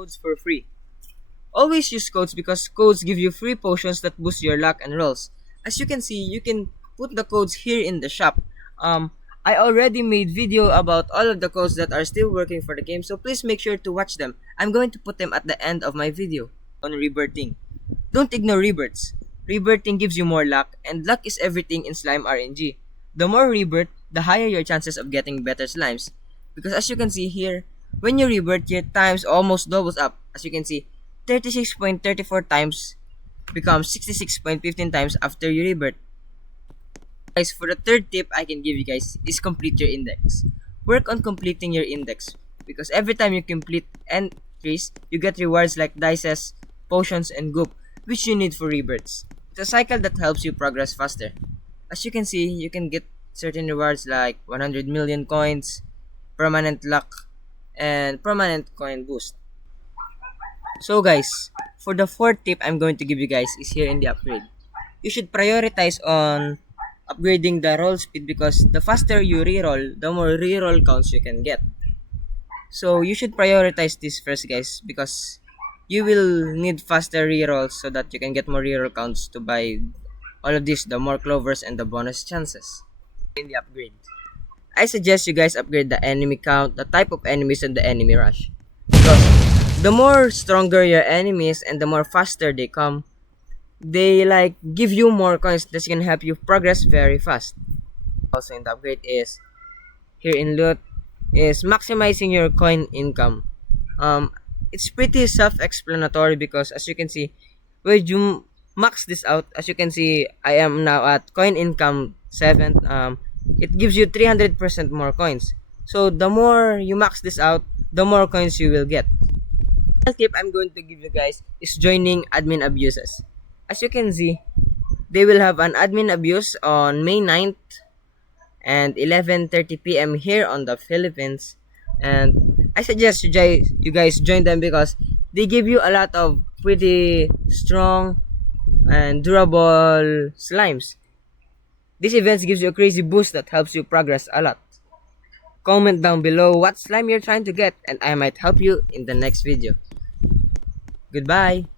codes for free. Always use codes because codes give you free potions that boost your luck and rolls. As you can see, you can put the codes here in the shop. I already made video about all of the codes that are still working for the game, so please make sure to watch them. I'm going to put them at the end of my video on rebirthing. Don't ignore rebirths. Rebirthing gives you more luck, and luck is everything in slime RNG. The more rebirth, the higher your chances of getting better slimes. Because as you can see here, when you rebirth, your times almost doubles up. As you can see, 36.34 times becomes 66.15 times after you rebirth. Guys, for the third tip I can give you guys is complete your index. Work on completing your index because every time you complete entries, you get rewards like dices, potions, and goop, which you need for rebirths. It's a cycle that helps you progress faster. As you can see, you can get certain rewards like 100 million coins, permanent luck, and permanent coin boost. So guys, for the fourth tip I'm going to give you guys is here in the upgrade. You should prioritize on upgrading the roll speed because the faster you reroll, the more reroll counts you can get. So you should prioritize this first guys because you will need faster rerolls so that you can get more reroll counts to buy all of this, the more clovers and the bonus chances in the upgrade. I suggest you guys upgrade the enemy count, the type of enemies, and the enemy rush. Because the more stronger your enemies and the more faster they come, they like give you more coins that can help you progress very fast. Also in the upgrade is here in loot is maximizing your coin income. It's pretty self-explanatory because as you can see, when you max this out, as you can see, I am now at coin income 7. It gives you 300% more coins. So the more you max this out, the more coins you will get. The tip I'm going to give you guys is joining admin abuses. As you can see, they will have an admin abuse on May 9th and 11:30 p.m. here on the Philippines, and I suggest you guys join them because they give you a lot of pretty strong and durable slimes. This event gives you a crazy boost that helps you progress a lot. Comment down below what slime you're trying to get and I might help you in the next video. Goodbye!